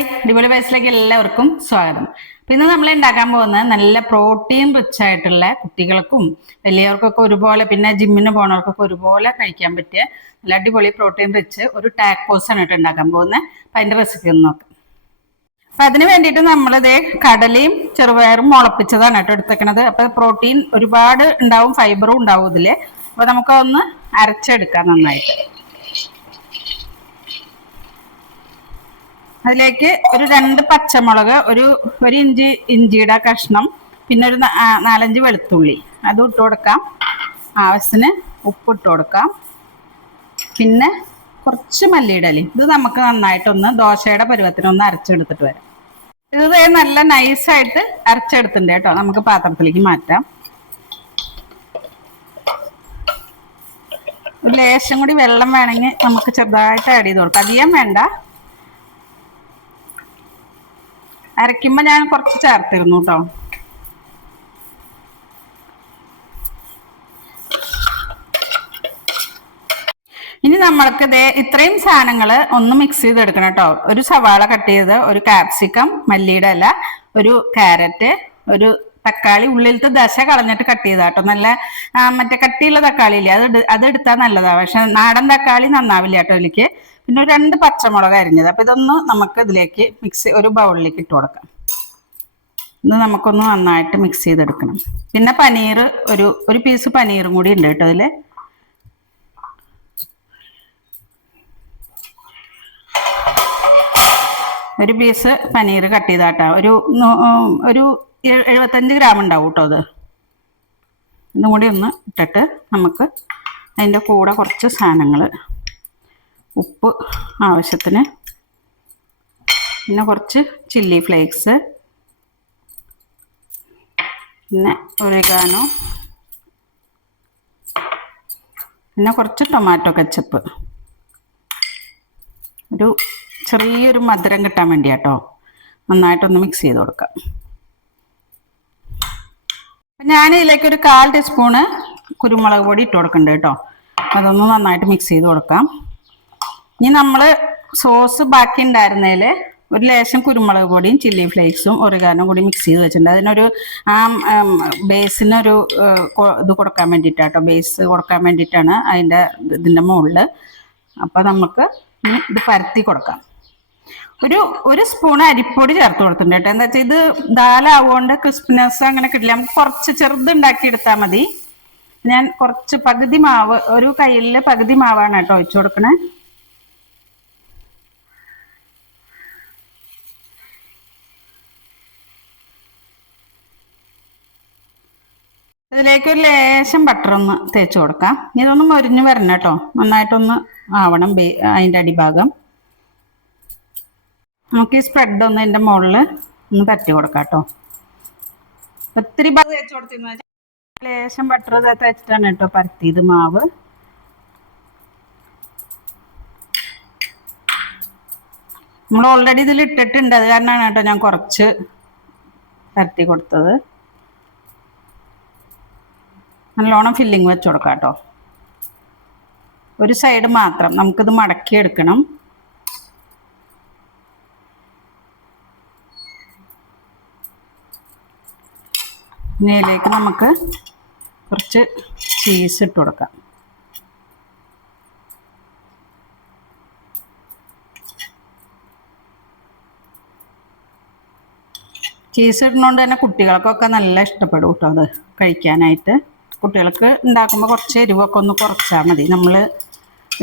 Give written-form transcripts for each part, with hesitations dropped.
Hi, അടിപൊളി വയസ്സിലേക്ക് എല്ലാവർക്കും സ്വാഗതം. അപ്പൊ ഇന്ന് നമ്മൾ ഉണ്ടാക്കാൻ പോകുന്നത് നല്ല പ്രോട്ടീൻ റിച്ച് ആയിട്ടുള്ള കുട്ടികൾക്കും വലിയവർക്കൊക്കെ ഒരുപോലെ, പിന്നെ ജിമ്മിന് പോണവർക്കൊക്കെ ഒരുപോലെ കഴിക്കാൻ പറ്റിയ നല്ല അടിപൊളി പ്രോട്ടീൻ റിച്ച് ഒരു ടാക്കോസ് ആണ് കേട്ടോ ഉണ്ടാക്കാൻ പോകുന്നത്. അപ്പൊ അതിന്റെ റെസിപ്പി ഒന്ന് നോക്കാം. അപ്പൊ അതിന് വേണ്ടിയിട്ട് നമ്മളിതേ കടലയും ചെറുപയറും മുളപ്പിച്ചതാണ് കേട്ടോ എടുത്തേക്കണത്. അപ്പൊ പ്രോട്ടീൻ ഒരുപാട് ഉണ്ടാവും, ഫൈബറും ഉണ്ടാവും ഇതില്. അപ്പൊ നമുക്കൊന്ന് അരച്ചെടുക്കാം നന്നായിട്ട്. അതിലേക്ക് ഒരു 2 പച്ചമുളക്, ഒരു ഇഞ്ചി, ഇഞ്ചിയുടെ കഷ്ണം, പിന്നെ ഒരു 4-5 വെളുത്തുള്ളി അതും ഇട്ട് കൊടുക്കാം. ആവശ്യത്തിന് ഉപ്പ് ഇട്ട് കൊടുക്കാം. പിന്നെ കുറച്ച് മല്ലിയുടെ ഇല. ഇത് നമുക്ക് നന്നായിട്ടൊന്ന് ദോശയുടെ പരുവത്തിനൊന്ന് അരച്ചെടുത്തിട്ട് വരാം. ഇത് നല്ല നൈസായിട്ട് അരച്ചെടുത്തിട്ടുണ്ട് കേട്ടോ. നമുക്ക് പാത്രത്തിലേക്ക് മാറ്റാം. ഒരു ലേശം കൂടി വെള്ളം വേണമെങ്കിൽ നമുക്ക് ചെറുതായിട്ട് ആഡ് ചെയ്ത് കൊടുക്കാം, അധികം വേണ്ട. അരയ്ക്കുമ്പോൾ ഞാൻ കുറച്ച് ചേർത്തിരുന്നു കേട്ടോ. ഇനി നമ്മൾക്ക് ഇത്രയും സാധനങ്ങൾ ഒന്ന് മിക്സ് ചെയ്തെടുക്കണം കേട്ടോ. ഒരു സവാള കട്ട് ചെയ്ത്, ഒരു കാപ്സിക്കം, മല്ലിയുടെ ഇല, ഒരു ക്യാരറ്റ്, ഒരു തക്കാളി ഉള്ളിലത്തെ ദശ കളഞ്ഞിട്ട് കട്ട് ചെയ്താട്ടോ. നല്ല മറ്റേ കട്ടിയുള്ള തക്കാളി ഇല്ലേ, അത് എടുത്താൽ നല്ലതാണ്. പക്ഷെ നാടൻ തക്കാളി നന്നാവില്ല കേട്ടോ ഇതിലേക്ക്. പിന്നെ ഒരു 2 പച്ചമുളക് അരിഞ്ഞത്. അപ്പൊ ഇതൊന്ന് നമുക്ക് ഇതിലേക്ക് ഒരു ബൗളിലേക്ക് ഇട്ട് കൊടുക്കാം. ഇത് നമുക്കൊന്ന് നന്നായിട്ട് മിക്സ് ചെയ്തെടുക്കണം. പിന്നെ പനീർ, ഒരു പീസ് പനീറും കൂടി ഉണ്ട് കേട്ടോ അതില്. ഒരു പീസ് പനീർ കട്ട് ചെയ്താട്ടോ. ഒരു 75 ഗ്രാം ഉണ്ടാവും കേട്ടോ അത്. ഇതും കൂടി ഒന്ന് ഇട്ടിട്ട് നമുക്ക് അതിൻ്റെ കൂടെ കുറച്ച് സാധനങ്ങൾ, ഉപ്പ് ആവശ്യത്തിന്, പിന്നെ കുറച്ച് ചില്ലി ഫ്ലേക്സ്, പിന്നെ ഒറിഗാനോ, പിന്നെ കുറച്ച് ടൊമാറ്റോ കെച്ചപ്പ്, ഒരു ചെറിയൊരു മധുരം കിട്ടാൻ വേണ്ടി കേട്ടോ. നന്നായിട്ടൊന്ന് മിക്സ് ചെയ്ത് കൊടുക്കാം. ഞാൻ ഇതിലേക്ക് ഒരു 1/4 ടീസ്പൂണ് കുരുമുളക് പൊടി ഇട്ട് കൊടുക്കുന്നുണ്ട് കേട്ടോ. അതൊന്ന് നന്നായിട്ട് മിക്സ് ചെയ്ത് കൊടുക്കാം. ഇനി നമ്മൾ സോസ് ബാക്കി ഉണ്ടായിരുന്നതിൽ ഒരു ലേശം കുരുമുളക് പൊടിയും ചില്ലി ഫ്ലേക്സും ഒറിഗാനോ കൂടി മിക്സ് ചെയ്ത് വെച്ചിട്ടുണ്ട്. അതിനൊരു ബേസിനൊരു ഇത് കൊടുക്കാൻ വേണ്ടിയിട്ടാട്ടോ, ബേസ് കൊടുക്കാൻ വേണ്ടിയിട്ടാണ് ഇതിൻ്റെ മുകളിൽ. അപ്പം നമുക്ക് ഇത് പരത്തി കൊടുക്കാം. ഒരു സ്പൂൺ അരിപ്പൊടി ചേർത്ത് കൊടുത്തിട്ടുണ്ട് കേട്ടോ. എന്താ വെച്ചാൽ ഇത് ദാലാവുകൊണ്ട് ക്രിസ്പിനെസ് അങ്ങനെ കിട്ടില്ല. നമുക്ക് കുറച്ച് ചെറുതുണ്ടാക്കി എടുത്താൽ മതി. ഞാൻ കുറച്ച് പകുതി മാവ്, ഒരു കയ്യിൽ പകുതി മാവാണ് കേട്ടോ ഒഴിച്ചു കൊടുക്കണേ. ഇതിലേക്ക് ഒരു ലേശം ബട്ടർ ഒന്ന് തേച്ച് കൊടുക്കാം. ഇതൊന്ന് മൊരിഞ്ഞ് വരണം കേട്ടോ. നന്നായിട്ടൊന്ന് ആവണം അതിൻ്റെ അടിഭാഗം. നമുക്ക് ഈ സ്പ്രെഡ് ഒന്ന് ഇതിൻ്റെ മുകളിൽ ഒന്ന് തട്ടി കൊടുക്കാം കേട്ടോ. ഒത്തിരി ഭാഗം തേച്ച് കൊടുത്തിരുന്ന ലേശം ബട്ടർ തേച്ചിട്ടാണ് കേട്ടോ പരത്തിയത് മാവ്. നമ്മൾ ഓൾറെഡി ഇതിൽ ഇട്ടിട്ടുണ്ട്, അത് കാരണമാണ് കേട്ടോ ഞാൻ കുറച്ച് പരത്തി കൊടുത്തത്. നല്ലോണം ഫില്ലിങ് വെച്ച് കൊടുക്കാം കേട്ടോ. ഒരു സൈഡ് മാത്രം നമുക്കിത് മടക്കി എടുക്കണം. ഇതിലേക്ക് നമുക്ക് കുറച്ച് ചീസ് ഇട്ട് കൊടുക്കാം. ചീസ് ഇടുന്നതുകൊണ്ട് തന്നെ കുട്ടികൾക്കൊക്കെ നല്ല ഇഷ്ടപ്പെടും കേട്ടോ അത് കഴിക്കാനായിട്ട്. കുട്ടികൾക്ക് ഉണ്ടാക്കുമ്പോൾ കുറച്ച് എരിവൊക്കെ ഒന്ന് കുറച്ചാൽ മതി. നമ്മൾ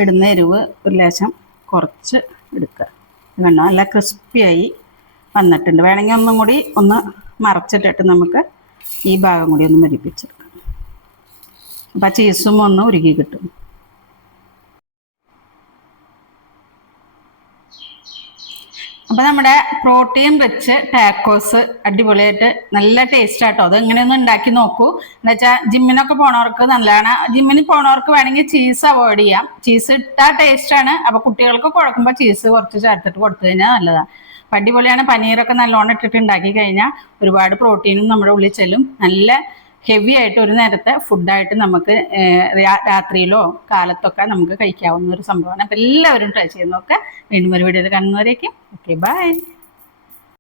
ഇടുന്ന എരിവ് ഒരു ലേശം കുറച്ച് എടുക്കുക. വേണം, നല്ല ക്രിസ്പിയായി വന്നിട്ടുണ്ട്. വേണമെങ്കിൽ ഒന്നും കൂടി ഒന്ന് മറച്ചിട്ടിട്ട് നമുക്ക് ഈ ഭാഗം കൂടി ഒന്ന് മരിപ്പിച്ചെടുക്കാം. അപ്പം ചീസും ഒന്ന് ഉരുകി കിട്ടും. അപ്പം നമ്മുടെ പ്രോട്ടീൻ വെച്ച് ടാക്കോസ് അടിപൊളിയായിട്ട് നല്ല ടേസ്റ്റ് ആട്ടോ. അത് എങ്ങനെയൊന്നും ഉണ്ടാക്കി നോക്കൂ. എന്താ വെച്ചാൽ ജിമ്മിനൊക്കെ പോണവർക്ക് നല്ലതാണ്. ജിമ്മിന് പോണവർക്ക് വേണമെങ്കിൽ ചീസ് അവോയ്ഡ് ചെയ്യാം. ചീസ് ഇട്ടാൽ ടേസ്റ്റാണ്. അപ്പോൾ കുട്ടികൾക്ക് കുഴക്കുമ്പോൾ ചീസ് കുറച്ച് ചേർത്തിട്ട് കൊടുത്തു കഴിഞ്ഞാൽ നല്ലതാണ്. അപ്പം അടിപൊളിയാണ്. പനീറൊക്കെ നല്ലോണം ഇട്ടിട്ട് ഉണ്ടാക്കി കഴിഞ്ഞാൽ ഒരുപാട് പ്രോട്ടീനും നമ്മുടെ ഉള്ളിൽ ചെല്ലും. നല്ല ഹെവി ആയിട്ട് ഒരു നേരത്തെ ഫുഡായിട്ട് നമുക്ക് രാത്രിയിലോ കാലത്തൊക്കെ നമുക്ക് കഴിക്കാവുന്ന ഒരു സംഭവമാണ്. അപ്പം എല്ലാവരും ട്രൈ ചെയ്ത് നോക്കുക. വീണ്ടും ഒരു വീഡിയോയിൽ കാണുന്നവരേക്കും ഓക്കെ, ബൈ.